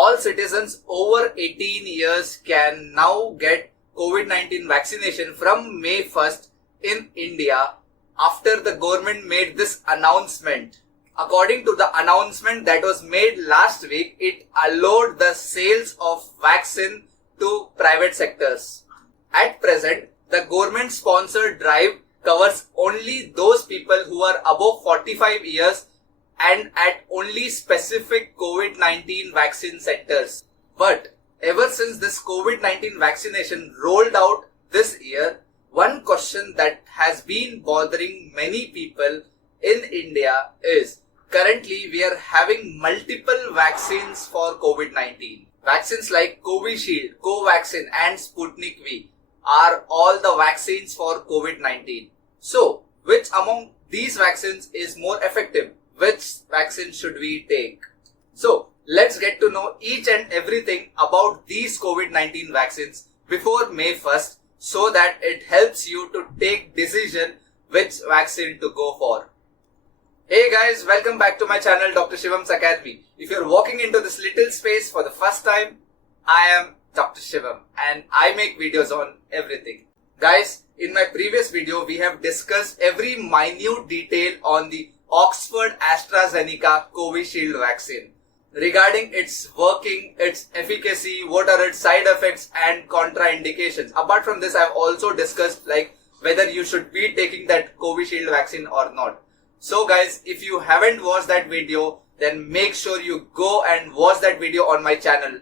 all citizens over 18 years can now get COVID-19 vaccination from May 1st in India after the government made this announcement. According to the announcement that was made last week, it allowed the sales of vaccine to private sectors. At present, the government sponsored drive covers only those people who are above 45 years and at only specific COVID-19 vaccine centers. But ever since this COVID-19 vaccination rolled out this year, one question that has been bothering many people in India is currently we are having multiple vaccines for COVID-19. Vaccines like covishield, COVAXIN and Sputnik V are all the vaccines for COVID-19. So, which among these vaccines is more effective? Which vaccine should we take? So, let's get to know each and everything about these COVID-19 vaccines before May 1st so that it helps you to take decision which vaccine to go for. Hey guys, welcome back to my channel Dr. Shivam's Academy. If you're walking into this little space for the first time, I am Dr. Shivam and I make videos on everything. Guys, in my previous video, we have discussed every minute detail on the Oxford AstraZeneca Covishield vaccine regarding its working, its efficacy, what are its side effects and contraindications. Apart from this, I have also discussed like whether you should be taking that Covishield vaccine or not. So guys, if you haven't watched that video, then make sure you go and watch that video on my channel.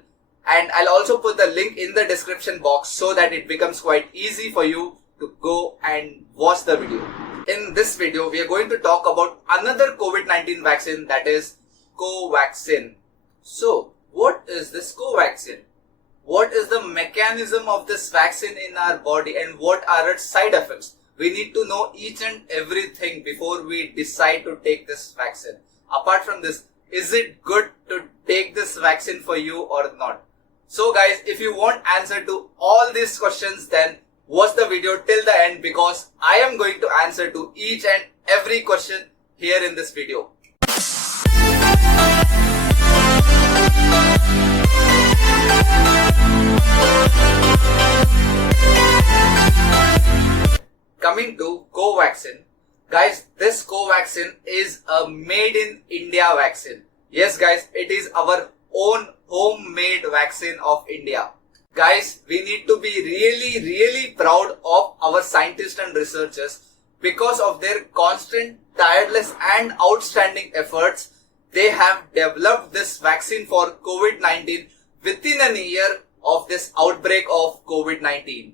And I'll also put the link in the description box so that it becomes quite easy for you to go and watch the video. In this video, we are going to talk about another COVID-19 vaccine, that is COVAXIN. So, what is this COVAXIN? What is the mechanism of this vaccine in our body and what are its side effects? We need to know each and everything before we decide to take this vaccine. Apart from this, is it good to take this vaccine for you or not? So guys, if you want answer to all these questions, then watch the video till the end because I am going to answer to each and every question here in this video. Coming to COVAXIN, guys, this COVAXIN is a made in India vaccine. Yes guys, it is our own homemade vaccine of India. Guys, we need to be really proud of our scientists and researchers because of their constant, tireless and outstanding efforts. They have developed this vaccine for COVID-19 within a year of this outbreak of COVID-19.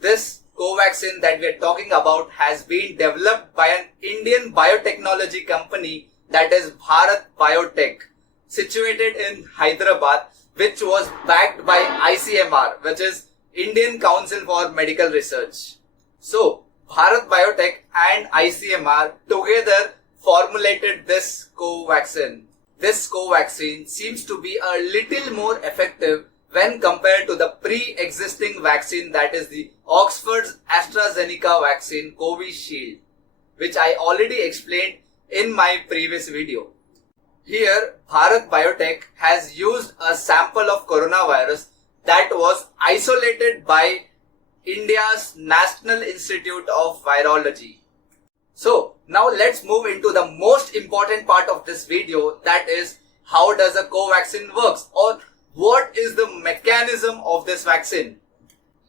This COVAXIN that we are talking about has been developed by an Indian biotechnology company, that is Bharat biotech, situated in Hyderabad, which was backed by ICMR, which is Indian Council for Medical Research. So, Bharat biotech and ICMR together formulated this COVAXIN. This COVAXIN seems to be a little more effective when compared to the pre-existing vaccine, that is the Oxford's AstraZeneca vaccine Covishield, which I already explained in my previous video. Here, Bharat Biotech has used a sample of coronavirus that was isolated by India's National Institute of Virology. So, now let's move into the most important part of this video, that is how does a COVAXIN works or what is the mechanism of this vaccine.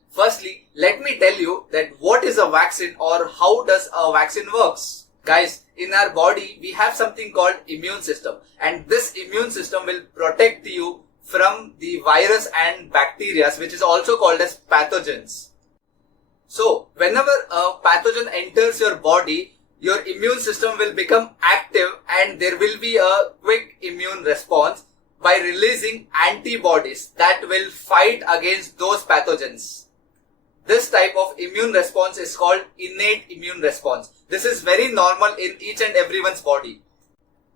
Firstly, let me tell you that what is a vaccine or how does a vaccine works. Guys, in our body, we have something called immune system, and this immune system will protect you from the virus and bacteria, which is also called as pathogens. So, whenever a pathogen enters your body, your immune system will become active and there will be a quick immune response by releasing antibodies that will fight against those pathogens. This type of immune response is called innate immune response. This is very normal in each and everyone's body.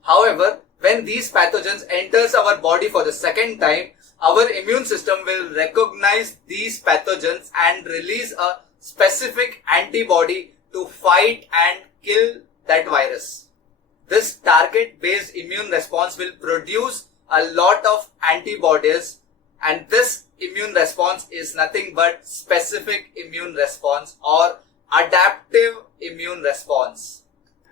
However, when these pathogens enters our body for the second time, our immune system will recognize these pathogens and release a specific antibody to fight and kill that virus. This target-based immune response will produce a lot of antibodies, and this immune response is nothing but specific immune response or adaptive immune response.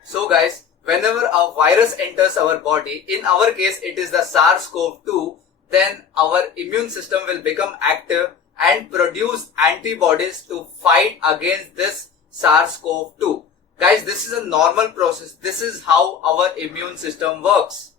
So guys, whenever a virus enters our body, in our case it is the SARS-CoV-2, then our immune system will become active and produce antibodies to fight against this SARS-CoV-2. Guys, this is a normal process. This is how our immune system works.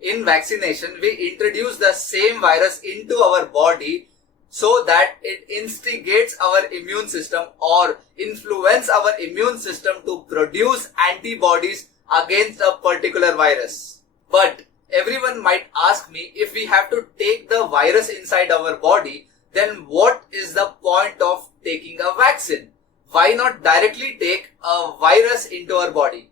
In vaccination, we introduce the same virus into our body so that it instigates our immune system or influence our immune system to produce antibodies against a particular virus. But everyone might ask me, if we have to take the virus inside our body, then what is the point of taking a vaccine? Why not directly take a virus into our body?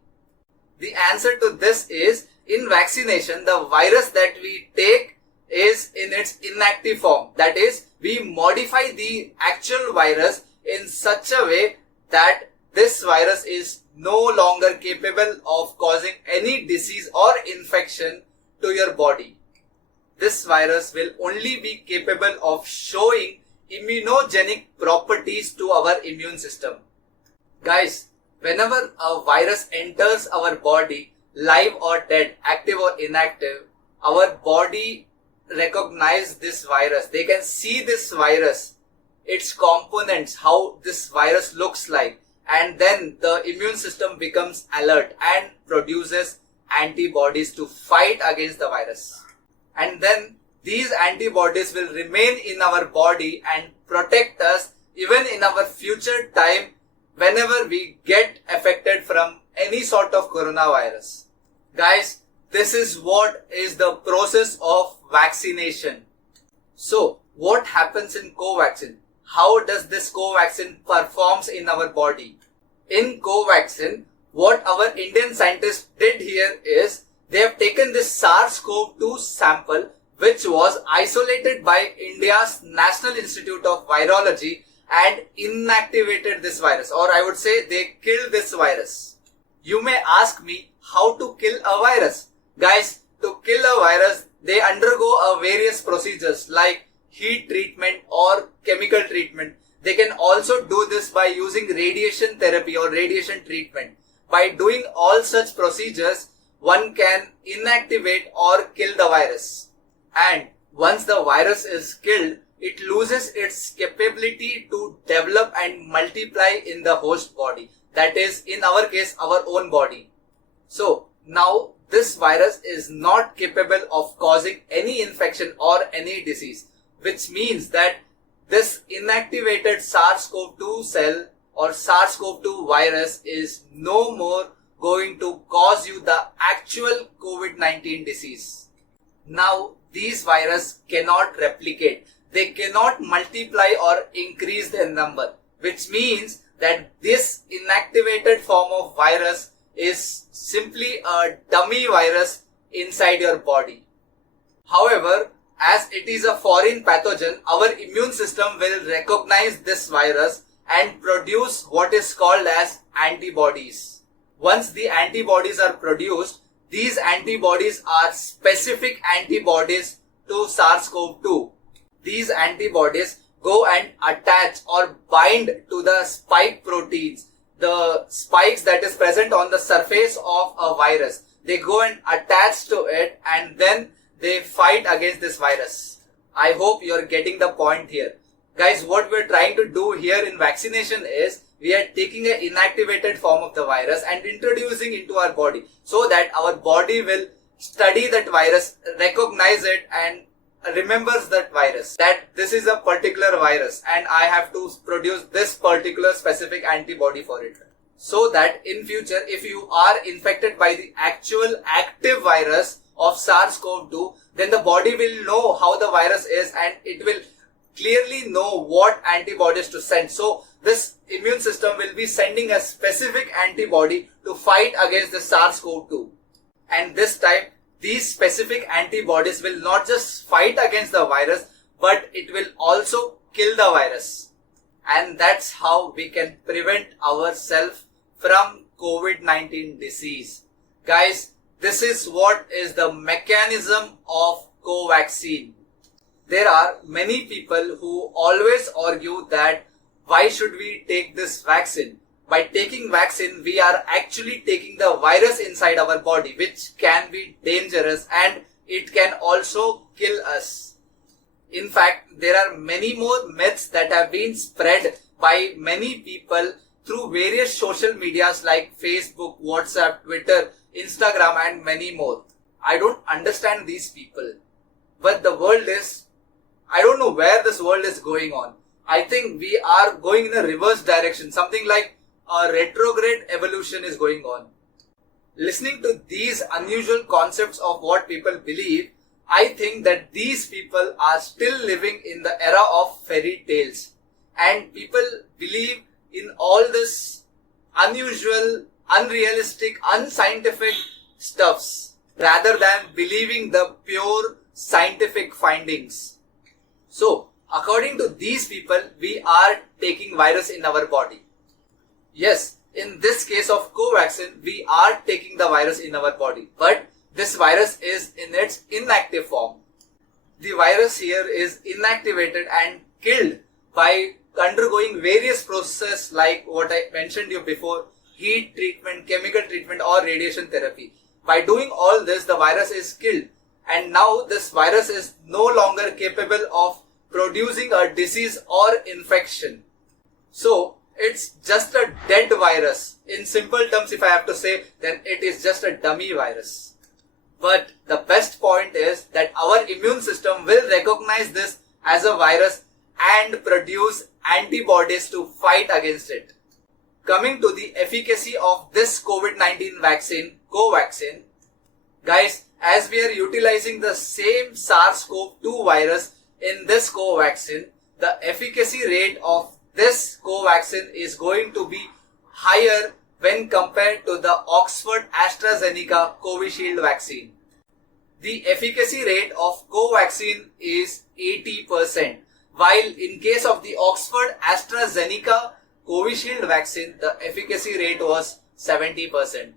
The answer to this is, in vaccination, the virus that we take is in its inactive form. That is, we modify the actual virus in such a way that this virus is no longer capable of causing any disease or infection to your body. This virus will only be capable of showing immunogenic properties to our immune system. Guys, whenever a virus enters our body, live or dead, active or inactive, our body recognize this virus. They can see this virus, its components, how this virus looks like, and then the immune system becomes alert and produces antibodies to fight against the virus. And then these antibodies will remain in our body and protect us even in our future time whenever we get affected from any sort of coronavirus. Guys, this is what is the process of vaccination. So, what happens in COVAXIN? How does this COVAXIN performs in our body? In COVAXIN, what our Indian scientists did here is, they have taken this SARS-CoV-2 sample, which was isolated by India's National Institute of Virology, and inactivated this virus, or I would say they killed this virus. You may ask me, how to kill a virus? Guys, to kill a virus, they undergo various procedures like heat treatment or chemical treatment. They can also do this by using radiation therapy or radiation treatment. By doing all such procedures, one can inactivate or kill the virus. And once the virus is killed, it loses its capability to develop and multiply in the host body. That is, in our case, our own body. So, now this virus is not capable of causing any infection or any disease, which means that this inactivated SARS-CoV-2 cell or SARS-CoV-2 virus is no more going to cause you the actual COVID-19 disease. Now, these viruses cannot replicate. They cannot multiply or increase their number, which means that this inactivated form of virus is simply a dummy virus inside your body. However, as it is a foreign pathogen, our immune system will recognize this virus and produce what is called as antibodies. Once the antibodies are produced, these antibodies are specific antibodies to SARS-CoV-2. These antibodies go and attach or bind to the spike proteins, the spikes that is present on the surface of a virus. They go and attach to it and then they fight against this virus. I hope you are getting the point here. Guys, what we are trying to do here in vaccination is, we are taking an inactivated form of the virus and introducing into our body so that our body will study that virus, recognize it and remembers that virus, that this is a particular virus and I have to produce this particular specific antibody for it. So that in future, if you are infected by the actual active virus of SARS-CoV-2, then the body will know how the virus is and it will clearly know what antibodies to send. So this immune system will be sending a specific antibody to fight against the SARS-CoV-2. And this time, these specific antibodies will not just fight against the virus, but it will also kill the virus. And that's how we can prevent ourselves from COVID-19 disease. Guys, this is what is the mechanism of COVAXIN. There are many people who always argue that why should we take this vaccine? By taking vaccine, we are actually taking the virus inside our body, which can be dangerous and it can also kill us. In fact, there are many more myths that have been spread by many people through various social medias like Facebook, WhatsApp, Twitter, Instagram and many more. I don't understand these people. But I don't know where this world is going on. I think we are going in a reverse direction. Something like a retrograde evolution is going on. Listening to these unusual concepts of what people believe, I think that these people are still living in the era of fairy tales. And people believe in all this unusual, unrealistic, unscientific stuffs rather than believing the pure scientific findings. So, according to these people, we are taking virus in our body. Yes, in this case of COVAXIN, we are taking the virus in our body. But this virus is in its inactive form. The virus here is inactivated and killed by undergoing various processes like what I mentioned you before, heat treatment, chemical treatment or radiation therapy. By doing all this, the virus is killed. And now this virus is no longer capable of producing a disease or infection. So, it's just a dead virus. In simple terms, if I have to say, then it is just a dummy virus. But the best point is that our immune system will recognize this as a virus and produce antibodies to fight against it. Coming to the efficacy of this COVID-19 vaccine, COVAXIN, guys, as we are utilizing the same SARS-CoV-2 virus in this COVAXIN, the efficacy rate of this COVAXIN is going to be higher when compared to the Oxford AstraZeneca covishield vaccine. The efficacy rate of COVAXIN is 80%, while in case of the Oxford AstraZeneca covishield vaccine, the efficacy rate was 70%.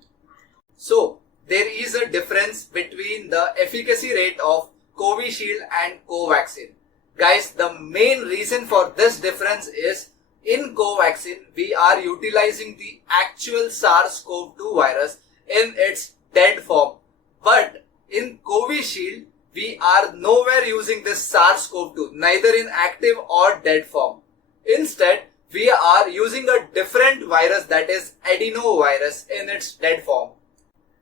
So, there is a difference between the efficacy rate of Covishield and COVAXIN. Guys, the main reason for this difference is in COVAXIN, we are utilizing the actual SARS-CoV-2 virus in its dead form. But in Covishield, we are nowhere using this SARS-CoV-2, neither in active or dead form. Instead, we are using a different virus, that is adenovirus, in its dead form.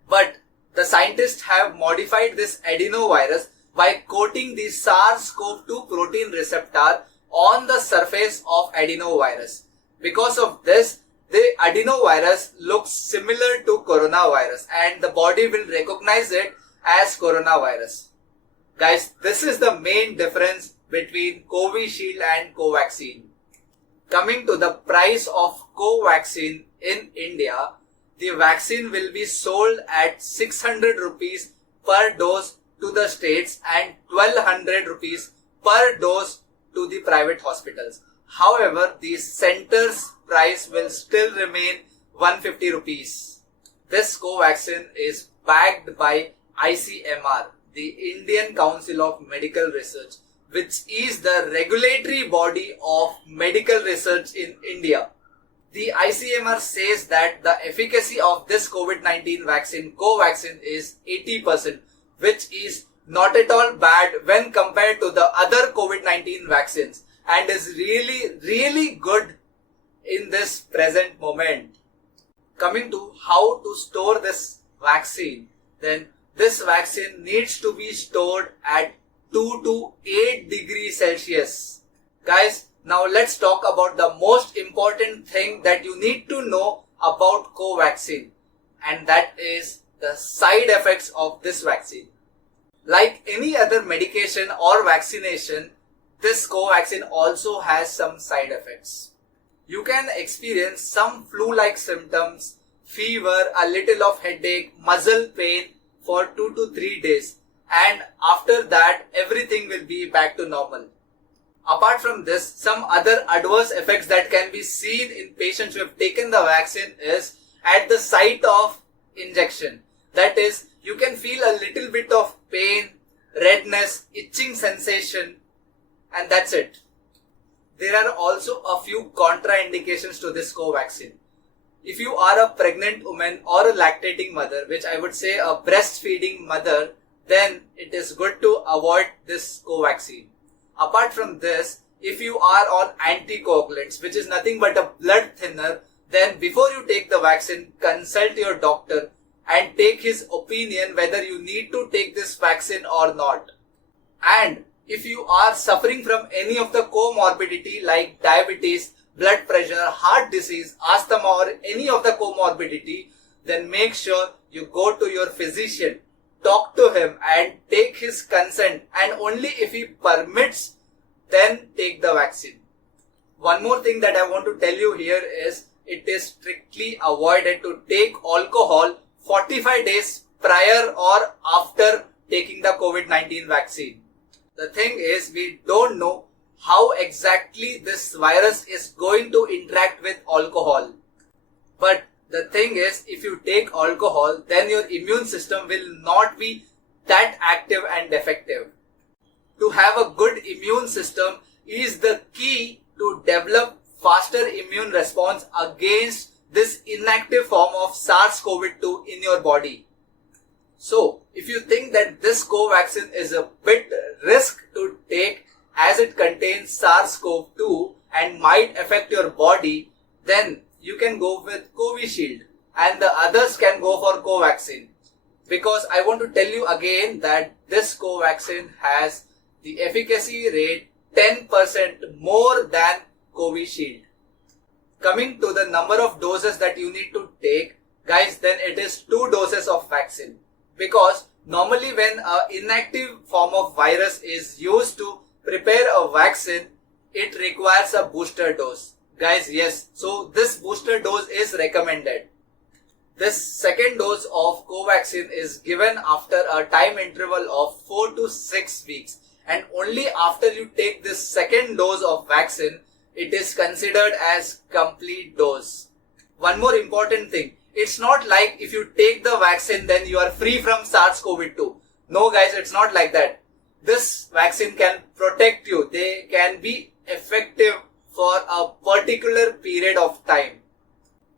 But the scientists have modified this adenovirus by coating the SARS-CoV-2 protein receptor on the surface of adenovirus. Because of this, the adenovirus looks similar to coronavirus and the body will recognize it as coronavirus. Guys, this is the main difference between Covishield and COVAXIN. Coming to the price of COVAXIN in India, the vaccine will be sold at 600 rupees per dose to the states and 1200 rupees per dose to the private hospitals. However, the center's price will still remain 150 rupees. This COVAXIN is backed by ICMR, the Indian Council of Medical Research, which is the regulatory body of medical research in India. The ICMR says that the efficacy of this COVID-19 vaccine, COVAXIN, is 80%, which is not at all bad when compared to the other COVID-19 vaccines and is really good in this present moment. Coming to how to store this vaccine, then this vaccine needs to be stored at 2 to 8 degrees Celsius. Guys, now let's talk about the most important thing that you need to know about COVAXIN, and that is the side effects of this vaccine. Like any other medication or vaccination, this COVAXIN also has some side effects. You can experience some flu-like symptoms, fever, a little of headache, muscle pain for 2 to 3 days, and after that everything will be back to normal. Apart from this, some other adverse effects that can be seen in patients who have taken the vaccine is at the site of injection. That is, you can feel a little bit of pain, redness, itching sensation, and that's it. There are also a few contraindications to this covaxin. If you are a pregnant woman or a lactating mother, which I would say a breastfeeding mother, then it is good to avoid this covaxin. Apart from this, if you are on anticoagulants, which is nothing but a blood thinner, then before you take the vaccine, consult your doctor and take his opinion whether you need to take this vaccine or not. And if you are suffering from any of the comorbidity like diabetes, blood pressure, heart disease, asthma or any of the comorbidity, then make sure you go to your physician, talk to him and take his consent, and only if he permits, then take the vaccine. One more thing that I want to tell you here is it is strictly avoided to take alcohol 45 days prior or after taking the COVID-19 vaccine. The thing is, we don't know how exactly this virus is going to interact with alcohol. But the thing is, if you take alcohol, then your immune system will not be that active and effective. To have a good immune system is the key to develop faster immune response against this inactive form of SARS-CoV-2 in your body. So, if you think that this covaxin is a bit risk to take as it contains SARS-CoV-2 and might affect your body, then you can go with covishield and the others can go for covaxin. Because I want to tell you again that this covaxin has the efficacy rate 10% more than covishield. Coming to the number of doses that you need to take, guys, then it is 2 doses of vaccine. Because normally when an inactive form of virus is used to prepare a vaccine, it requires a booster dose. Guys, yes, so this booster dose is recommended. This second dose of covaxin is given after a time interval of 4 to 6 weeks. And only after you take this second dose of vaccine, it is considered as complete dose. One more important thing, it's not like if you take the vaccine then you are free from SARS-CoV-2. No guys, it's not like that. This vaccine can protect you. They can be effective for a particular period of time.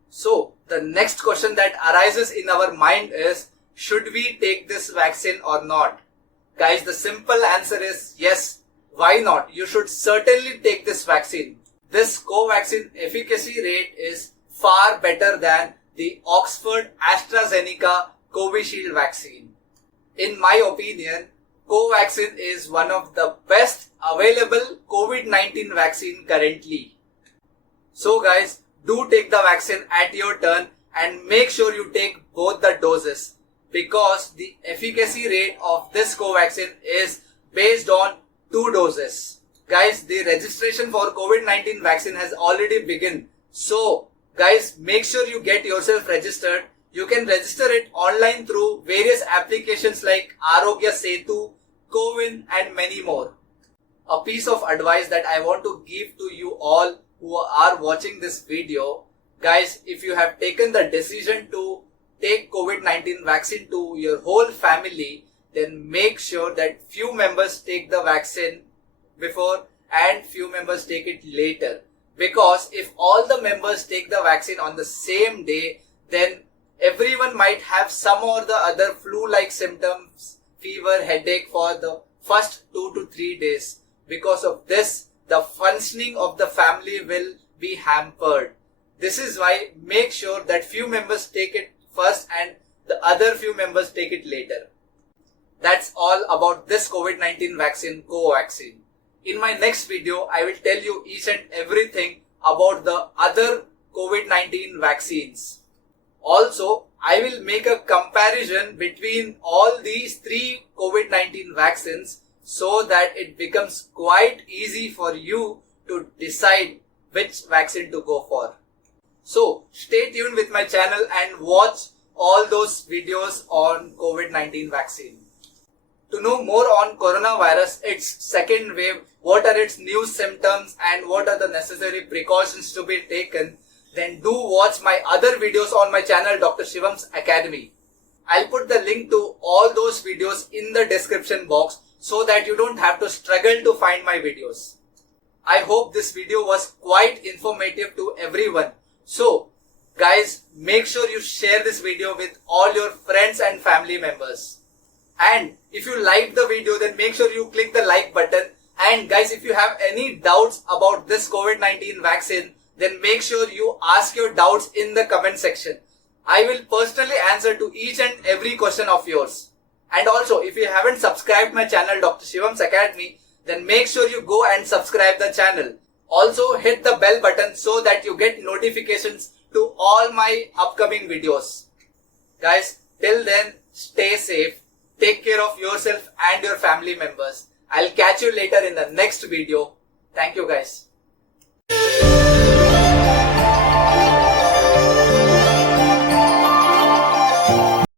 So, the next question that arises in our mind is, should we take this vaccine or not? Guys, the simple answer is yes. Why not? You should certainly take this vaccine. This covaxin efficacy rate is far better than the Oxford AstraZeneca Covishield vaccine. In my opinion, covaxin is one of the best available COVID-19 vaccine currently. So guys, do take the vaccine at your turn and make sure you take both the doses, because the efficacy rate of this covaxin is based on 2 doses. Guys, the registration for COVID-19 vaccine has already begun. So guys, make sure you get yourself registered. You can register it online through various applications like Arogya Setu, Cowin and many more. A piece of advice that I want to give to you all who are watching this video. Guys, if you have taken the decision to take COVID-19 vaccine to your whole family, then make sure that few members take the vaccine before and few members take it later. Because if all the members take the vaccine on the same day, then everyone might have some or the other flu-like symptoms, fever, headache for the first 2 to 3 days. Because of this, the functioning of the family will be hampered. This is why make sure that few members take it first and the other few members take it later. That's all about this COVID-19 vaccine, covaxin. In my next video, I will tell you each and everything about the other COVID-19 vaccines. Also, I will make a comparison between all these 3 COVID-19 vaccines so that it becomes quite easy for you to decide which vaccine to go for. So, stay tuned with my channel and watch all those videos on COVID-19 vaccine. To know more on coronavirus, its second wave, what are its new symptoms and what are the necessary precautions to be taken, then do watch my other videos on my channel Dr. Shivam's Academy. I'll put the link to all those videos in the description box so that you don't have to struggle to find my videos. I hope this video was quite informative to everyone. So guys, make sure you share this video with all your friends and family members. And if you liked the video, then make sure you click the like button. And guys, if you have any doubts about this COVID-19 vaccine, then make sure you ask your doubts in the comment section. I will personally answer to each and every question of yours. And also, if you haven't subscribed my channel Dr. Shivam's Academy, then make sure you go and subscribe the channel. Also hit the bell button so that you get notifications to all my upcoming videos. Guys, till then, stay safe, take care of yourself and your family members. I'll catch you later in the next video. Thank you guys.